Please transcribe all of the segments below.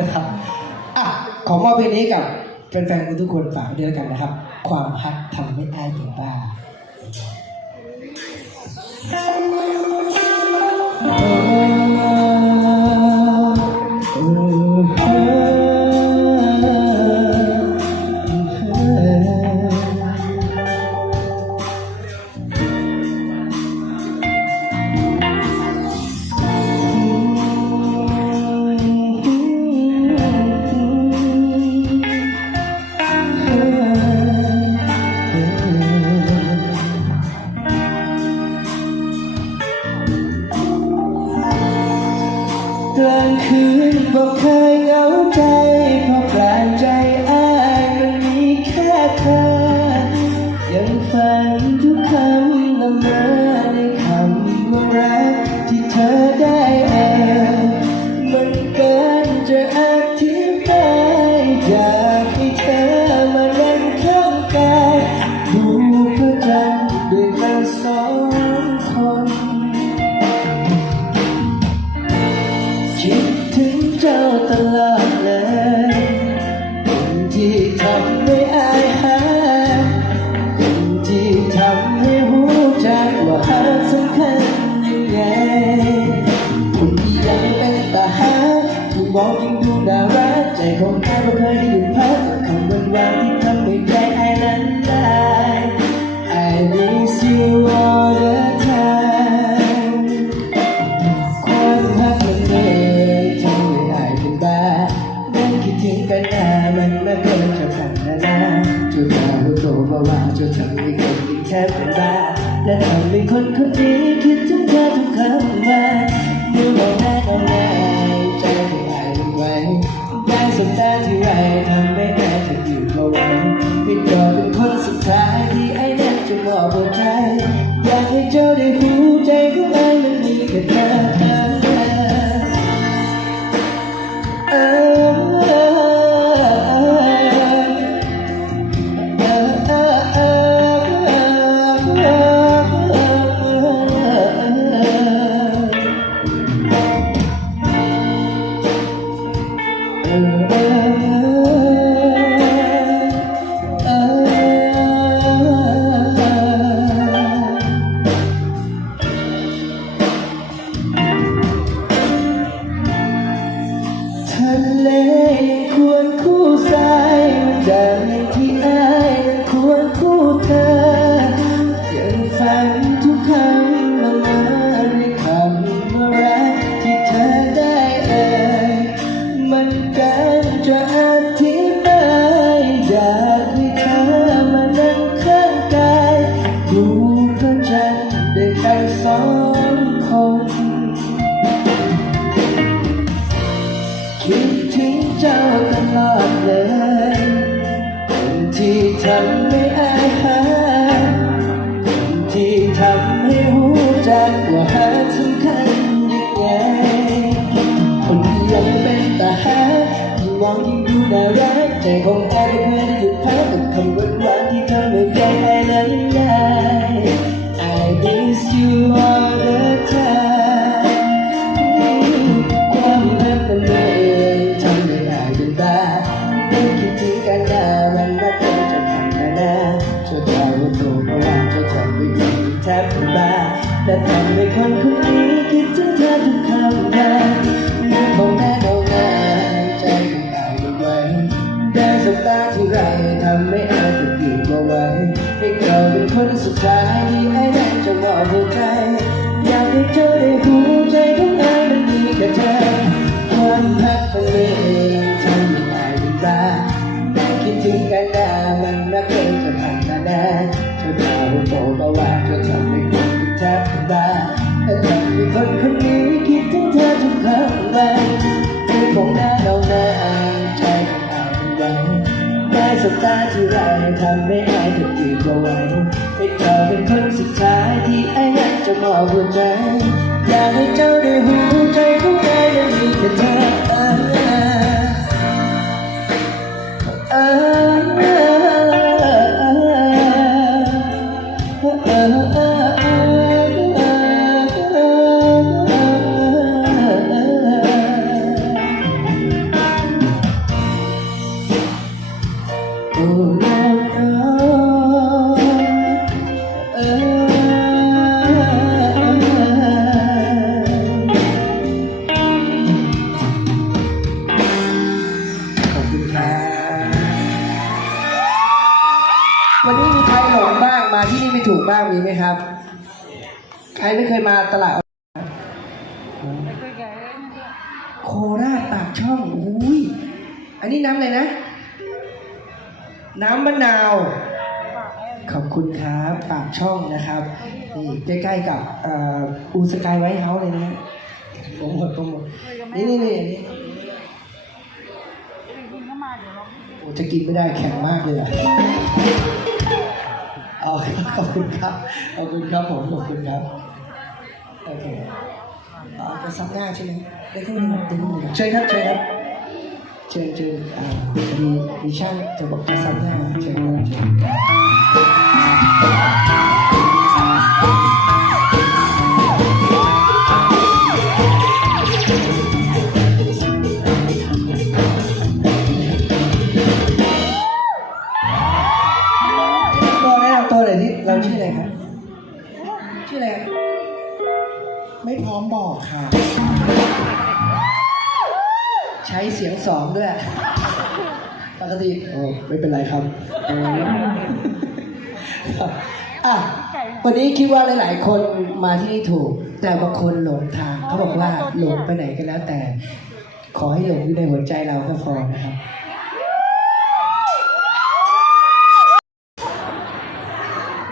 นะครับอะขอมอบเพลงนี้กับแฟนๆคุณทุกคนฝากด้วยกันนะครับ ความฮักทำไม่ได้ถึงบ้า กลางคืนบอกเคยเหงาใจ 走在。你 ดังที่อายควรพูดเธอยังฝันทุกคำละเมอในคำว่ารักที่เธอได้เอ่ยมันเกินจะอธิบายอยากให้เธอมานั่งข้างกายดูเพระจันทร์ด้วยกันสอง ใจของแกไม่เคยได้หยุดพักกับคำหวานหวานที่ทำให้ใจให้นั้นได้ I miss you all the time ความรักมันไม่เองทำให้หายเป็นบ้าไม่คิดถึงกันนะมันรักเธอจะทำนะน่เธอจะรู้ตัวเพราะวัาเธอทำไม่ดีแทบเป็นบ้าแต่ทำให้คนคุ้น สบตาที่ไรทำไม่อายถูกยืมเอาไว้ให้เธอเป็นคนสุดท้ายที่ไอ้ยักจะมอบหัวใจอยากให้เจ้าได้หูใจของใดยังมีแต่เธอเออ มีไหมครับ ใครไม่เคยมาตลาดโคราชปากช่องอุ้ยอันนี้น้ำอะไรนะ น้ำมะนาว ขอบคุณครับปากช่องนะครับนี่ใกล้ๆกับอ,อูสกายไวท์เฮาส์เลยนะผมหมดผมหมดนี่นี่นี่นี่โอ้จะกินไม่ได้แข็งมากเลยอะ เอาคขอบคุณครับ ขอบคุณครับผม ขอบคุณครับ โอเคเอาจะซับหน้าใช่ไหมได้แค่นี้ตึงเชิญครับเชิญครับเชิญเชิญอ่ามีมีช่างจะบอกจะซับหน้าเชิญครับเชิญ ไม่พร้อมบอกค่ะ ใช้เสียงสองด้วย ปกติโอ้ไม่เป็นไรครับอะวันนี้คิดว่าหลาย ๆ คนมาที่นี่ถูก แต่บางคนหลงทางเขาบอกว่าหลงไปไหนก็แล้วแต่ ขอให้หลงอยู่ในหัวใจเราก็พอนะครับ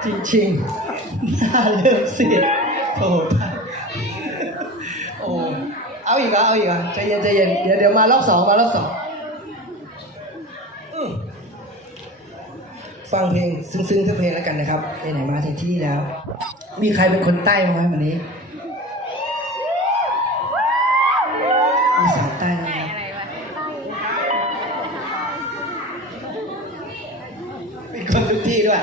จริงๆน่าเลิกเสียโท่ เอาอีกเหรอเอาอีกเหรอใจเย็นใจเย็นเดี๋ยวเดี๋ยวมารอบสองมารอบสองอืมฟังเพลงซึ้งๆสักเพลงแล้วกันนะครับไหนๆมาถึงที่นี่แล้ว มีใครเป็นคนใต้ไหมวันนี้มีสาวใต้ไหมครับเป็นคนทุกที่ด้วย